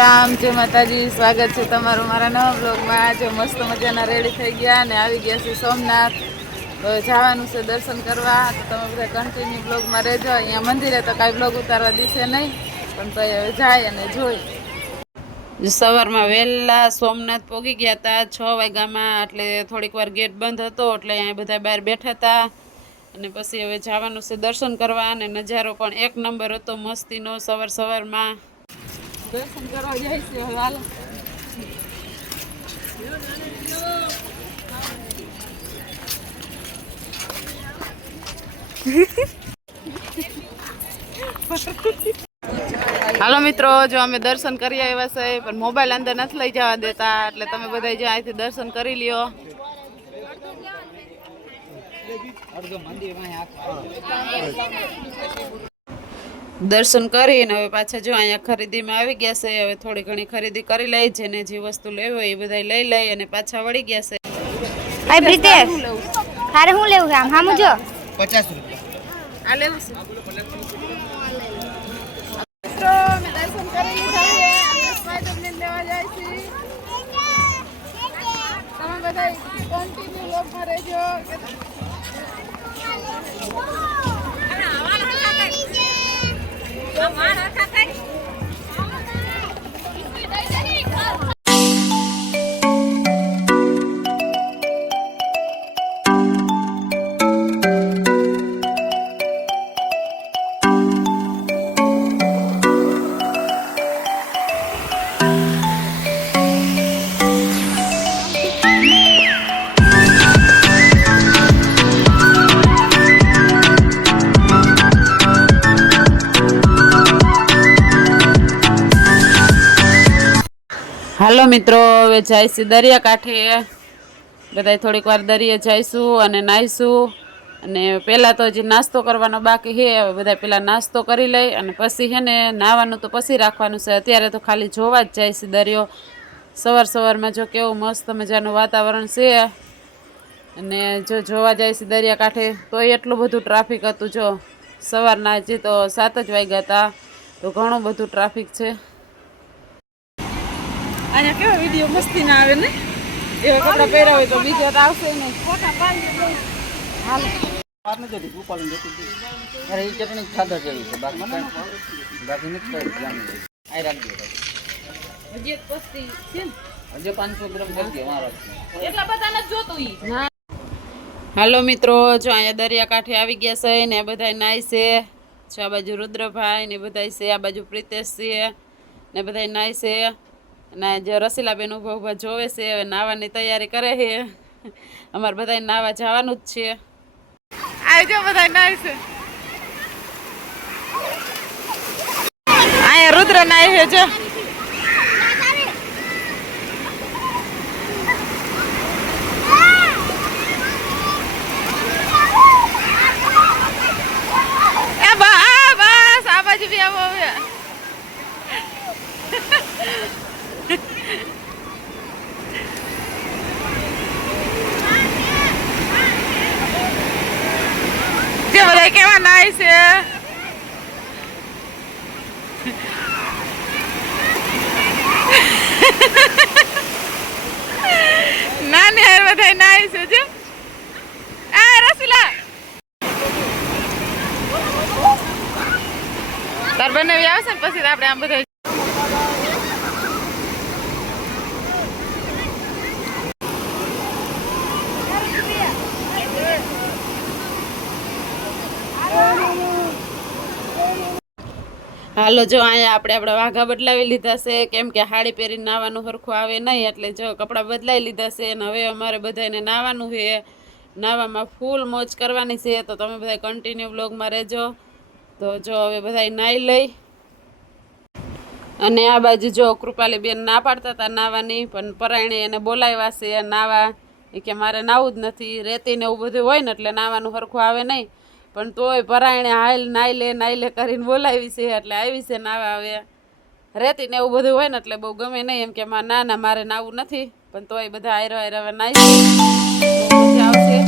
રામ, જય માતાજી. સ્વાગત છે તમારું મારા નવા બ્લોગમાં. જો મસ્ત મજાના રેડી થઈ ગયા અને આવી ગયા છે સોમનાથ. તો જવાનું છે દર્શન કરવા. તો તમે બધા કન્ટિન્યુ બ્લોગમાં રહેજો. અહીંયા મંદિરે તો કાંઈ બ્લોગ ઉતારવા દિશે નહીં, પણ તો હવે જાય અને જોઈ. સવારમાં વહેલા સોમનાથ પહોંચી ગયા હતા 6 વાગ્યામાં. એટલે થોડીક વાર ગેટ બંધ હતો એટલે અહીંયા બધા બહાર બેઠા હતા. અને પછી હવે જવાનું છે દર્શન કરવા. અને નજારો પણ એક નંબર હતો, મસ્તીનો. સવારમાં દર્શન કરવા જાય છે. હવે હાલો. હાલો મિત્રો, જો અમે દર્શન કરી આવ્યા છે, પણ મોબાઈલ અંદર નથી લઈ જવા દેતા. એટલે તમે બધા જે અહીંથી દર્શન કરી લ્યો. દર્શન કરીને હવે પાછા જો અહીંયા ખરીદીમાં આવી ગયા છે. હવે થોડી ઘણી ખરીદી કરી લઈ, જેને જે વસ્તુ લેવી હોય એ બધા લઈ લઈ અને પાછા વળી ગયા છે. હાય પ્રીતેશ, તારે શું લેવું છે? આમ હામું જો 50 રૂપિયા આ લેવું છે. મિત્રો મે દર્શન કરી લીધા છે અને સ્પાઈડરમેન લેવા જાય છે. તમે બધા કન્ટિન્યુ લોગમાં રહેજો. હાલો મિત્રો, હવે જઈશું દરિયાકાંઠે. બધા થોડીક વાર દરિયે જઈશું અને નાહીશું. અને પહેલાં તો હજી નાસ્તો કરવાનો બાકી છે. હવે બધા પહેલાં નાસ્તો કરી લઈ અને પછી છે ને નાહવાનું તો પછી રાખવાનું છે. અત્યારે તો ખાલી જોવા જ જાય છે દરિયો. સવારમાં જો કેવું મસ્ત મજાનું વાતાવરણ છે. અને જો જોવા જાય છે દરિયાકાંઠે તો એટલું બધું ટ્રાફિક હતું. જો સવારના હજી તો 7 જ વાગ્યા હતા, તો ઘણું બધું ટ્રાફિક છે. અહીંયા કેવા વિડીયો મસ્તી ના આવે ને, એવા કપડા પહેર્યા હોય તો બીજા તો આવશે નહીં. ફોટા પાડી હાલ આપને જો ઉપાડી દેતી. અરે એ ચટણી ખાધા જેવી છે, બાકી નથી કરી. આ રાખજો હજી એક પસ્તી છે ને, હજી 500 ગ્રામ કરી દે. મારા એટલા બધા નથી જોતું ઈ. હાલો મિત્રો, જો અહીંયા દરિયાકાંઠે આવી ગયા છે ને બધા નાય છે. જો આ બાજુ રુદ્રભાઈ ને બધા છે, આ બાજુ પ્રીતેશ છે ને બધા નાય છે. અને જે રસીલાબેન ઊભા જોવે છે. હવે નાવાની તૈયારી કરે છે. અમારે બધા નાવા જવાનું જ છે. આ જો બધા નાય છે. અહીંયા રુદ્ર નાય છે. જો બસ આ બાજુ બી આવો. હવે જે બધા કેવા નાય છે. નાની હાર બધા નાય છે. જો આ રસીલા તાર બનાવી આવશે ને પછી આપણે આમ બધા. હાલો, જો અહીંયા આપણે આપણા વાઘા બદલાવી લીધા છે, કેમ કે હાડી પહેરીને નાવાનું સરખું આવે નહીં. એટલે જો કપડાં બદલાવી લીધા છે. અને હવે અમારે બધાને નાવાનું છે. નાવામાં ફૂલ મોજ કરવાની છે. તો તમે બધા કન્ટિન્યુ બ્લોગમાં રહેજો. તો જો હવે બધા નાહી લઈ. અને આ બાજુ જો કૃપાલી બેન ના પાડતા હતા નાવાની, પણ પરાયણે એને બોલાવ્યા છે નાવા. એ કે મારે નાવું જ નથી, રેતી ને એવું બધું હોય ને એટલે નાવાનું સરખું આવે નહીં. પણ તોય પરાયણે હાલ નાઈ લે કરીને બોલાવી છે. એટલે આવી છે નાવા. હવે રેતી ને એવું બધું હોય ને એટલે બહુ ગમે નહીં. એમ કે ના મારે નાવું નથી, પણ તોય બધા આયરા હવે નાઈ મજા આવશે.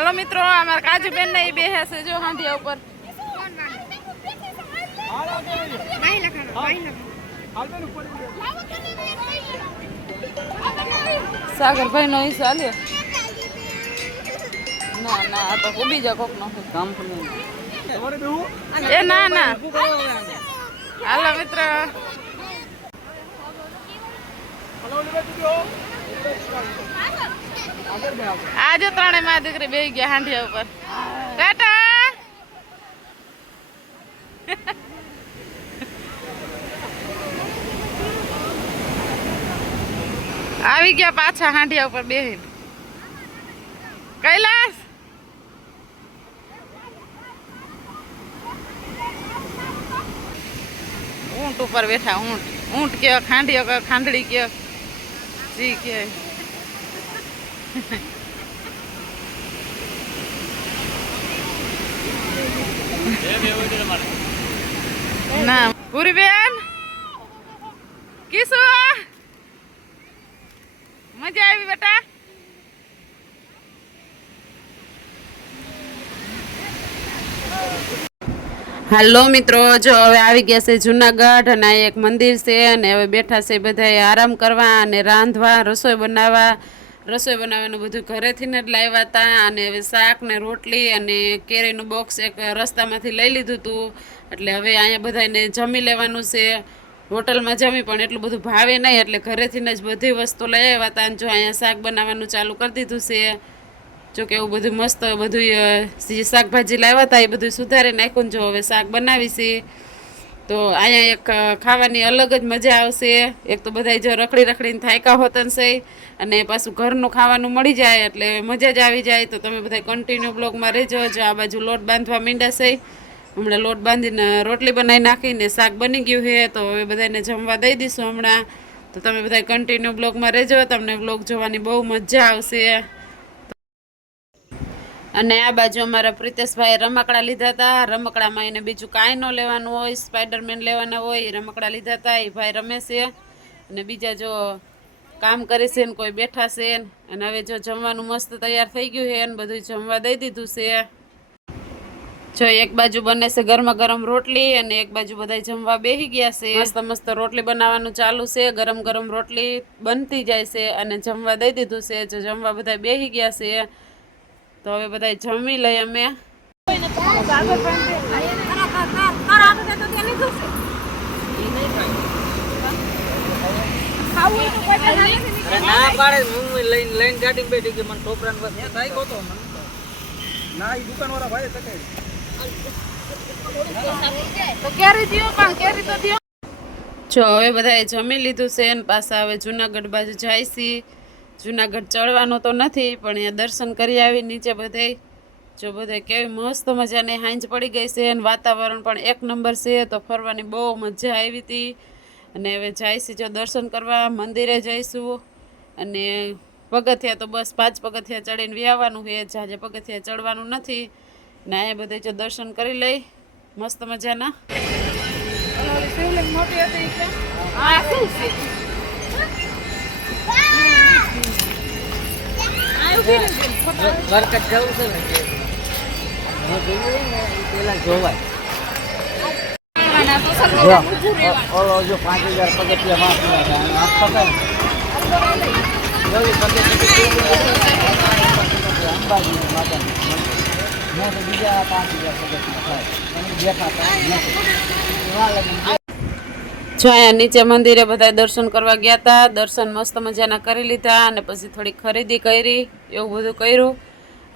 હાલો મિત્રો અમારા કાજુબેન ને ઈ બેહે છે જો હાંડિયા ઉપર. સાગરભાઈ નો હિસ્સો આલ્યો. ના ના આ તો બીજા કોક નો એ ના ના. હાલો મિત્ર આજે ત્રણે માં દીકરી બેસી ગયા હાંડિયા ઉપર. ટાટા આવી ગયા પાછા હાંડિયા ઉપર બેહીને. કૈલાસ ઊંટ ઉપર બેઠા. ઊંટ ઊંટ કે ખાંડિયો કે ખાંડડી કે જી કે ના પૂરી બેન કિશુ મજા આવી બેટા. હાલો મિત્રો જો હવે આવી ગયા છે જુનાગઢ અને આ એક મંદિર છે અને હવે બેઠા છે બધા આરામ કરવા અને રાંધવા રસોઈ બનાવવાનું બધું ઘરેથી જ લાવ્યા હતા. અને હવે શાક ને રોટલી અને કેરીનું બોક્સ એક રસ્તામાંથી લઈ લીધું હતું એટલે હવે અહીંયા બધાને જમી લેવાનું છે. હોટલમાં જમી પણ એટલું બધું ભાવે નહીં એટલે ઘરેથી જ બધી વસ્તુ લઈ આવ્યા હતા. અને જો અહીંયા શાક બનાવવાનું ચાલુ કરી દીધું છે. જો કે એવું બધું મસ્ત બધું જે શાકભાજી લાવ્યા હતા એ બધું સુધારી નાખ્યું. જો હવે શાક બનાવી છે તો અહીંયા એક ખાવાની અલગ જ મજા આવશે. એક તો બધા જો રખડીને થાયકા હોતન છે અને પાછું ઘરનું ખાવાનું મળી જાય એટલે મજા જ આવી જાય. તો તમે બધા કન્ટિન્યુ બ્લોગમાં રહેજો. જો આ બાજુ લોટ બાંધવા માંડ્યા છે. હમણાં લોટ બાંધીને રોટલી બનાવી નાખીને શાક બની ગયું છે તો હવે બધાને જમવા દઈ દઈશું હમણાં. તો તમે બધા કન્ટિન્યુ બ્લોગમાં રહેજો. તમને બ્લોગ જોવાની બહુ મજા આવશે. અને આ બાજુ અમારા પ્રિતેશભાઈ રમકડા લીધા હતા. રમકડામાં એને બીજું કાંઈ ન લેવાનું હોય, સ્પાઈડરમેન લેવાના હોય એ રમકડા લીધા હતા. એ ભાઈ રમે છે અને બીજા જો કામ કરે છે ને કોઈ બેઠા છે. અને હવે જો જમવાનું મસ્ત તૈયાર થઈ ગયું છે અને બધું જમવા દઈ દીધું છે. જો એક બાજુ બને છે ગરમા ગરમ રોટલી અને એક બાજુ બધા જમવા બેસી ગયા છે. મસ્ત મસ્ત રોટલી બનાવવાનું ચાલુ છે. ગરમ ગરમ રોટલી બનતી જાય છે અને જમવા દઈ દીધું છે. જો જમવા બધા બેસી ગયા છે તો હવે બધા જમી લઈ અમે. ના પાડે મમ્મી લઈને ગાડી બેઠી કે મને ટોપરાન બસ થાય ગયો તો ના ઈ દુકાન વાળા ભાઈ તકે તો કેરી દિયો પણ કેરી તો દિયો. જો હવે બધાએ જમી લીધું છે ને પાછા હવે જુનાગઢ બાજુ જાય છે. જુનાગઢ ચડવાનો તો નથી પણ અહીંયા દર્શન કરી આવી નીચે બધે. જો બધે કેવી મસ્ત મજાની હાંજ પડી ગઈ છે અને વાતાવરણ પણ એક નંબર છે તો ફરવાની બહુ મજા આવી હતી. અને હવે જઈશું જો દર્શન કરવા મંદિરે જઈશું. અને પગથિયા તો બસ 5 પગથિયા ચડીને વ્યાવાનું છે. જાજે પગથિયા ચડવાનું નથી ને અહીંયા બધે જો દર્શન કરી લઈ મસ્ત મજાના. મોટી હતી હા શું છે બરકત જવું છે ને પેલા જોવાય. ઓલો જો 5000 પગથિયા માફ અંબાજી માતા બીજા 5000 પગથિયા થાય. જો અહીંયા નીચે મંદિરે બધા દર્શન કરવા ગયા હતા. દર્શન મસ્ત મજાના કરી લીધા અને પછી થોડી ખરીદી કરી એવું બધું કર્યું.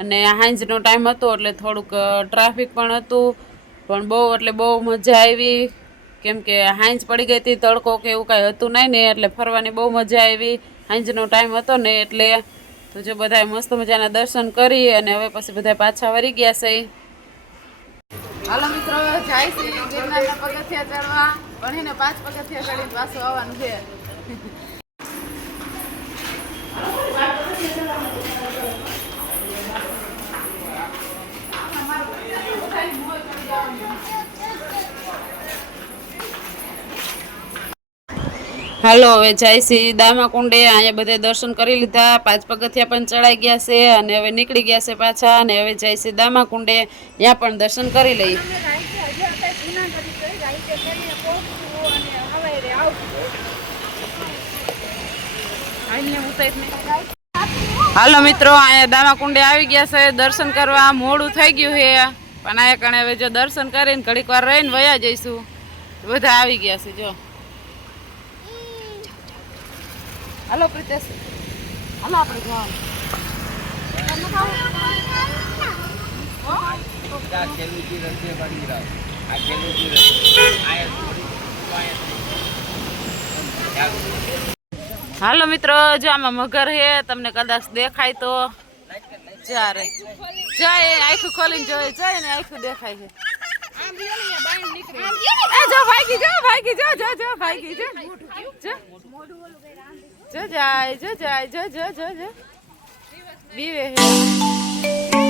અને હાંજનો ટાઈમ હતો એટલે થોડુંક ટ્રાફિક પણ હતું પણ બહુ એટલે બહુ મજા આવી. કેમ કે હાંજ પડી ગઈ હતી તડકો કે એવું કાંઈ હતું નહીં ને એટલે ફરવાની બહુ મજા આવી. હાંજનો ટાઈમ હતો ને એટલે તો જો બધાએ મસ્ત મજાના દર્શન કરી અને હવે પછી બધા પાછા વળી ગયા છે. હાલો મિત્રો જાય છે ગિરનારના પગથિયા ચડવા પણ એને 5 પગથિયા ચડીને પાછું આવવાનું છે. હાલો હવે જાય છે દામા કુંડે. અહીંયા બધે દર્શન કરી લીધા, 5 પગથિયા પણ ચડાઈ ગયા છે અને હવે નીકળી ગયા છે પાછા. અને હવે જાય છે દામા કુંડે, ત્યાં પણ દર્શન કરી લઈએ. હાલો મિત્રો, અહીંયા દામા કુંડે આવી ગયા છે દર્શન કરવા. મોડું થઈ ગયું છે પણ અહીંયા કણે હવે જો દર્શન કરીને ઘડીક વાર રહીને વયા જઈશું. બધા આવી ગયા છે જો. હાલો પ્રિતેશ, હાલો આપણે જવાનું. હાલો મિત્રો, જો આમાં મગર હે, તમને કદાચ દેખાય તો ચારે જાય આખું ખોલીને જોઈ જાય ને આખું દેખાય છે. જો ભાગી જો ભાગી જો જો જો ભાગી જો જો જાય જો જાય જો જો જો જો બીવે હે.